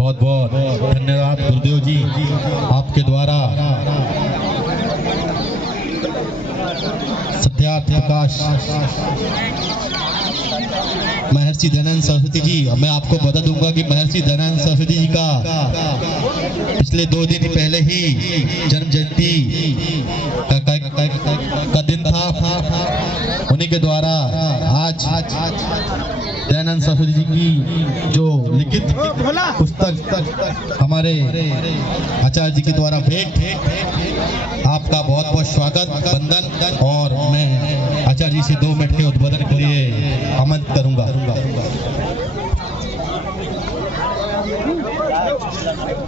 बहुत बहुत धन्यवाद गुरुदेव जी, आपके द्वारा सत्यार्थ प्रकाश महर्षि दयानंद सरस्वती जी, मैं आपको बता दूंगा कि महर्षि दयानंद सरस्वती जी का पिछले 2 दिन पहले ही जन्म जयंती का दिन था। उन्हीं के द्वारा आज दयानंद सरस्वती जी की जो लिखित पुस्तक हमारे आचार्य जी के द्वारा भेंट, आपका बहुत बहुत स्वागत, वंदन, और मैं आचार्य जी से 2 मिनट के उद्बोधन के लिए आमंत्रित करूंगा।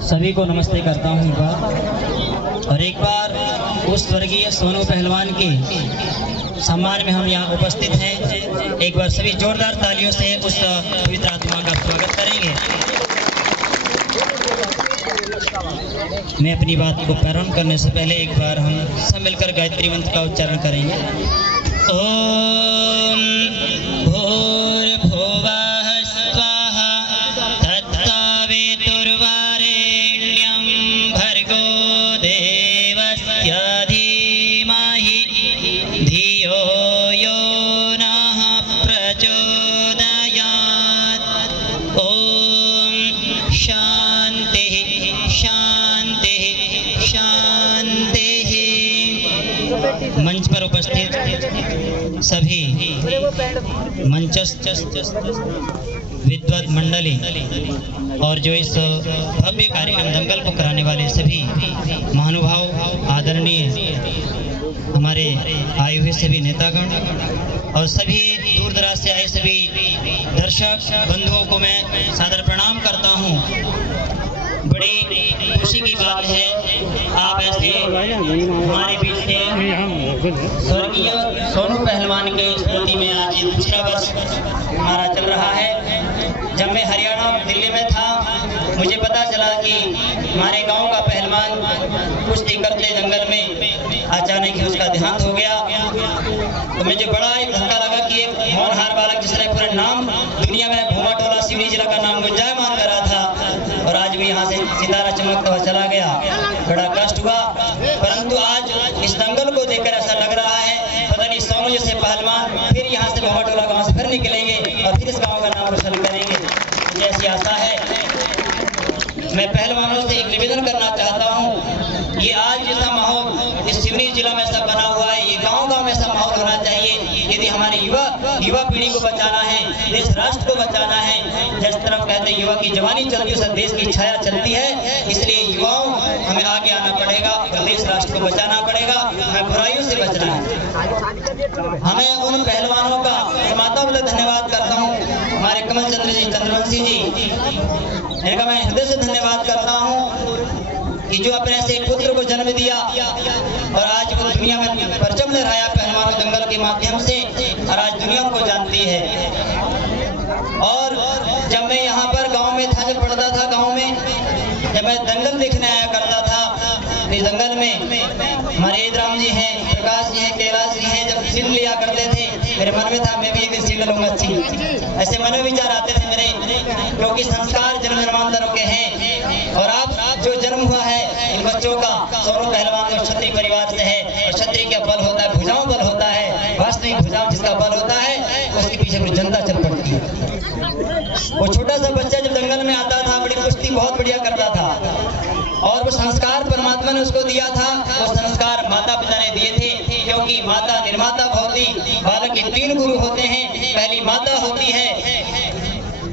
सभी को नमस्ते करता हूं एक बार, और एक बार उस स्वर्गीय सोनू पहलवान के सम्मान में हम यहाँ उपस्थित हैं। एक बार सभी जोरदार तालियों से उस पवित्र आत्मा का स्वागत करेंगे। मैं अपनी बात को प्रारंभ करने से पहले एक बार हम सब मिलकर गायत्री मंत्र का उच्चारण करेंगे। ओम भूर्भुवः स्वः तत्सवितुर्वरेण्यं भर्गो देवस्य धीमहि धियो यो नः प्रचोदयात्। ओम शान्तिः शान्तिः शान्तिः। मंच पर उपस्थित सभी मंचस्थ विद्वत मंडली और जो इस भव्य कार्यक्रम दंगल को कराने वाले सभी महानुभाव, आदरणीय हमारे आए हुए सभी नेतागण और सभी दूर दराज से आए सभी दर्शक बंधुओं को मैं सादर प्रणाम करता हूँ। बड़ी खुशी की बात है, आप ऐसे हमारे बीच से स्वर्गीय सोनू पहलवान के स्मृति में आज 2रा वर्ष हमारा चल रहा है। जब मैं हरियाणा दिल्ली में था, मुझे पता चला कि हमारे गांव का पहलवान कुश्ती करते दंगल में अचानक ही उसका देहांत हो गया। तो मुझे बड़ा एक धक्का लगा कि एक होनहार बालक जिसने पूरा नाम दुनिया में भूमा टोला सिवनी जिला का नाम गुंजायमान करा था, और आज भी यहाँ से सितारा चमकता हुआ चला गया। बड़ा कष्ट हुआ, परंतु आज इस दंगल को देखकर ऐसा लग रहा है पता नहीं सोनू जैसे पहलवान फिर यहाँ से भूमा टोला गाँव से फिर निकलेंगे और फिर इस गाँव का नाम रोशन करेंगे, मुझे ऐसी आशा है। मैं पहलवानों से एक निवेदन करना चाहता हूँ, ये आज जैसा माहौल इस सिवनी जिला में ऐसा बना हुआ है, ये गांव-गांव में ऐसा माहौल होना चाहिए। यदि हमारे युवा पीढ़ी को बचाना है, देश राष्ट्र को बचाना है, जिस तरफ कहते हैं युवा की जवानी चलती है, उस देश की छाया चलती है, इसलिए युवाओं हमें आगे आना पड़ेगा और देश राष्ट्र को बचाना पड़ेगा, हमें बुराइयों से बचना है। हमें उन पहलवानों का माता पिता धन्यवाद करता हूँ, हमारे कमल चंद्र जी, चंद्रवंशी जी, इनका मैं हृदय से धन्यवाद करता हूँ कि जो अपने ऐसे पुत्र को जन्म दिया और आज वो दुनिया में परचम लहराया पहलवान दंगल के माध्यम से, और आज दुनिया उनको जानती है। और जब मैं यहाँ पर गांव में था, जब पढ़ता था गांव में, जब मैं दंगल देखने आया करता था, इस दंगल में हमारे राम जी हैं, प्रकाश जी हैं, कैलाश जी हैं, जब सीन लिया करते थे, मेरे मन में था मैं भी एक सीन लूंगा अच्छी, ऐसे मन में विचार आते थे मेरे, क्योंकि संस्कार जन्म जन्मांतरों के हैं। और आप जो जन्म हुआ है इन बच्चों का सोनू पहलवान जो क्षत्रिय परिवार से है, और क्षत्रिय का बल होता है, भुजाओं बल होता है, वास्तविक भुजाओं जिसका बल होता है उसके पीछे पूरी जनता चल पड़ती है। वो छोटा सा बच्चा जब दंगल में आता था, बड़ी कुश्ती बहुत बढ़िया करता था, और वो संस्कार परमात्मा ने उसको दिया था, वो संस्कार माता पिता ने दिए थे, क्योंकि माता निर्माता भवती, बालक के 3 गुरु होते हैं, पहली माता होती है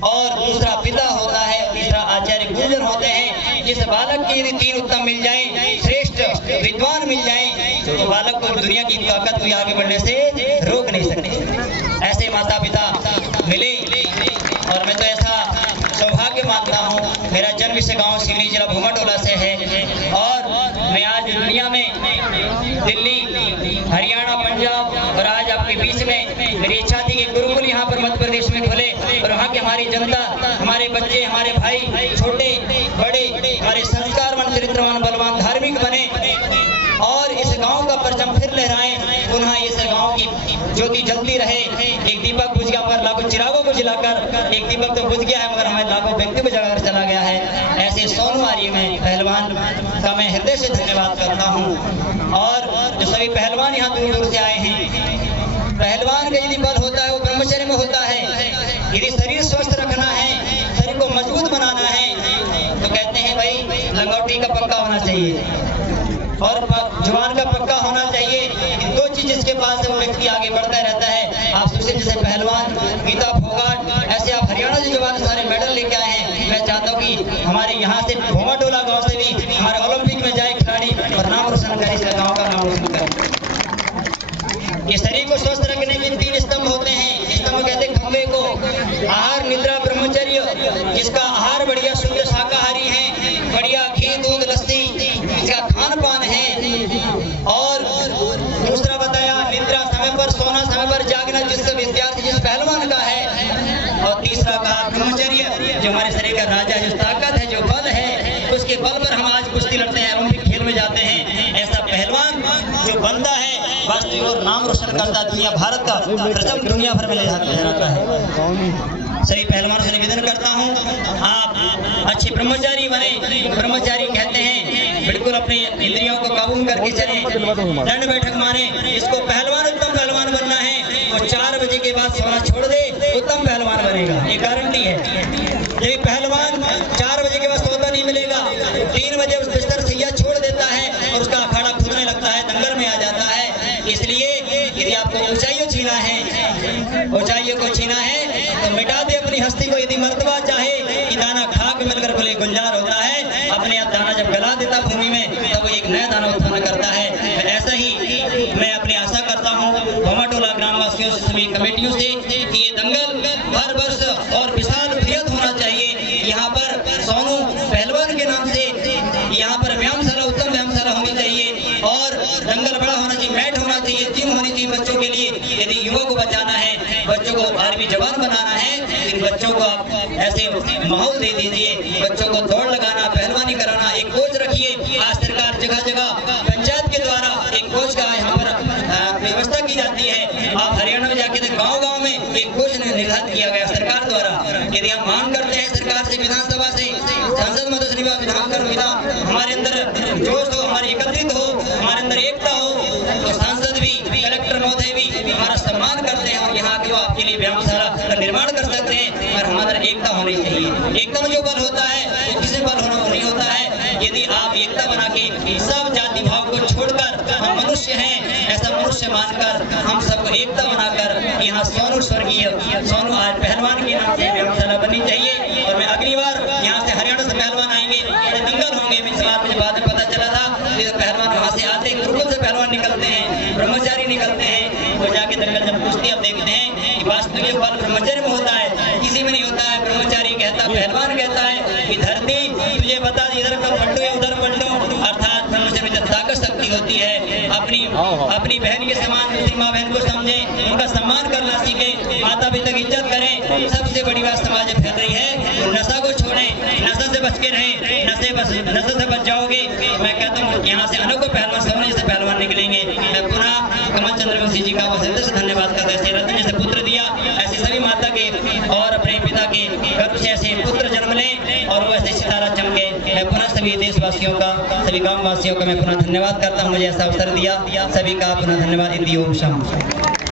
और दूसरा पिता होता है, तीसरा आचार्य गुरुजन होते हैं। जिस बालक के यदि 3 उत्तम मिल जाएं, श्रेष्ठ विद्वान मिल जाएं, तो बालक को दुनिया की ताकत भी आगे बढ़ने से रोक नहीं सकते। ऐसे माता पिता मिले, और मैं तो ऐसा सौभाग्य मानता हूँ। मेरा जन्म इस गांव सिवनी जिला भूमा टोला से है, और मैं आज दुनिया में दिल्ली, हरियाणा, पंजाब और आज आप के बीच में मेरी इच्छा थी कि गुरुकुल यहाँ पर मध्य प्रदेश में खुले और वहाँ की हमारी जनता, हमारे बच्चे, हमारे भाई, छोटे बड़े, हमारे संस्कारवान, चरित्रवान, बलवान, धार्मिक बने और इस गांव का परचम फिर लहराएं। पुनः इस गांव की ज्योति जलती रहे। एक दीपक बुझ गया पर लाखों चिरागों को जलाकर, एक दीपक तो बुझ गया है मगर हमें लाखों व्यक्ति को जलाकर चला गया है। ऐसे सोनू आर्य में पहलवान का मैं हृदय से धन्यवाद करता हूँ। और जो सभी पहलवान यहाँ दूर दूर से आए हैं, पहलवान का यदि बल होता है वो ब्रह्मचर्य में होता है। यदि शरीर स्वस्थ रखना है, शरीर को मजबूत बनाना है, तो कहते हैं भाई लंगोटी का पक्का होना चाहिए और जवान का पक्का होना चाहिए। दो चीज इसके पास है वो व्यक्ति आगे बढ़ता रहता है। आप सुशील जैसे पहलवान, गीता फोगाट, ऐसे आप हरियाणा से जवान सारे मेडल लेके आए हैं। मैं चाहता हूँ कि हमारे यहाँ से भोमाटोला गांव से भी हमारे ओलंपिक में जाए खिलाड़ी और नाम रोशन करे, इसका गाँव का नाम रोशन करे। ये शरीर को स्वस्थ रखने के 3 स्तंभ होते हैं। स्तंभ कहते हैं खंभे को, आहार, निद्रा, ब्रह्मचर्य। जिसका आहार बढ़िया शुद्ध शाकाहारी है, बढ़िया घी, दूध, लस्सी इसका खान पान है। और दूसरा बताया निद्रा, समय पर सोना, समय पर जागना, जिससे विद्यार्थी जिस पहलवान का है। और तीसरा कहा ब्रह्मचर्य, जो हमारे शरीर का राजा है, जो ताकत है, जो बल है, उसके बल पर हम आज कुश्ती लड़ते हैं, ओलंपिक खेल में जाते हैं। ऐसा पहलवान जो बनता है वास्तविक और नाम रोशन करता है, दुनिया भारत का प्रथम दुनिया भर में ले जाता है। सही पहलवानों से निवेदन करता हूँ आप अच्छे ब्रह्मचारी बने। ब्रह्मचारी कहते हैं बिल्कुल अपने इंद्रियों को काबू में करके चले, दंड बैठक माने। इसको पहलवान, उत्तम पहलवान बनना है और 4 बजे के बाद सोना छोड़ दे, उत्तम पहलवान बनेगा, ये गारंटी है। यदि पहलवान 4 बजे के बाद सोता नहीं मिलेगा, 3 बजे उस बिस्तर सैया छोड़ देता है और उसका अखाड़ा खुलने लगता है, दंगल में आ जाता है। इसलिए यदि आपको ऊंचाइयों छीना है, ऊंचाइयों को छीना है तो मिटा दे अपनी हस्ती को। यदि मर्तबा चाहे कि दाना खाक मिलकर फले गुलजार होता है, अपने आप दाना जब गला देता भूमि में तब एक नया दाना उत्पन्न करता है। ऐसा ही मैं अपनी आशा करता हूँ भोमाटोला ग्रामवासियों से, सभी कमेटियों से कि ये दंगल हर वर्ष और विशाल बृहद होना चाहिए। यहाँ पर सोनू पहलवान के नाम से यहाँ पर व्यायामशाला, उत्तम व्यायामशाला होनी चाहिए और दंगल बड़ा होना चाहिए, मैट होना चाहिए, जिम होनी चाहिए बच्चों के लिए। यदि युवा को बचाना है, बच्चों को आर्मी जवान बनाना है, इन बच्चों को आप ऐसे माहौल दे दीजिए। बच्चों को दौड़ लगाना, पहलवानी कराना, एक कोच रखिए। आज सरकार जगह जगह पंचायत के द्वारा एक कोच का यहाँ पर व्यवस्था की जाती है। आप हरियाणा में जाके गाँव-गाँव में एक कोच निर्धारित किया गया सरकार द्वारा। यदि हम मांग करते हैं सरकार से, विधानसभा से, संसद मत हमारे अंदर जोश हो, हमारे एकत्रित हो, हमारे अंदर एकता हो, तो सांसद भी, कलेक्टर महोदय भी हमारा सम्मान करते हैं और यहाँ के आपके लिए व्यायामशाला का निर्माण कर सकते हैं। और हमारा एकता होनी चाहिए। एकता में जो बल होता है वो किसी बल होना नहीं होता है। यदि आप एकता बना के सब जाति भाव को छोड़कर हम मनुष्य हैं ऐसा मनुष्य मानकर हम सबको एकता बनाकर यहाँ सोनू स्वर्गीय सोनू आज पहलवान के नाम से व्यायामशाला बननी चाहिए। और मैं अगली बार यहाँ से हरियाणा से पहलवान आएंगे, दंगल होंगे। मुझे बाद में पता चला था पहलवान वहाँ से आते हैं, गुरुकुल से पहलवान निकलते हैं, ब्रह्मचारी निकलते हैं, वो जाके दंगल जब कुश्ती अब देखते हैं कि वास्तविक बल ब्रह्मचर्य में होता है, किसी में नहीं होता है। ब्रह्मचारी कहता, पहलवान कहता है कि धरती तुझे बता इधर का पलटो या उधर पलटो, अर्थात ब्रह्मचर्य में ताकत शक्ति होती है। अपनी बहन के समान दूसरी माँ बहन को समझे, उनका सम्मान करना सीखे, माता पिता की इज्जत करें। सबसे बड़ी बात समाज में फैल रही है, तो नशा को छोड़ें, नशा से बच के रहें। नशे से बच जाओगे। मैं कहता हूँ यहाँ से अनोखो पहलवान, सोने से पहलवान निकलेंगे। मैं पुनः कमल चंद्रवंशी जी का हृदय से धन्यवाद करता हूँ। ऐसे रत्न जैसे पुत्र दिया, ऐसे सभी माता के और अपने पिता के गर्भ से ऐसे पुत्र जन्म लें और वो ऐसे सितारा चमके। मैं पुनः सभी देशवासियों का, सभी गाँव वासियों का मैं पुनः धन्यवाद करता हूँ, मुझे ऐसा अवसर दिया। सभी का पुनः धन्यवाद। इंदी ओम शाम।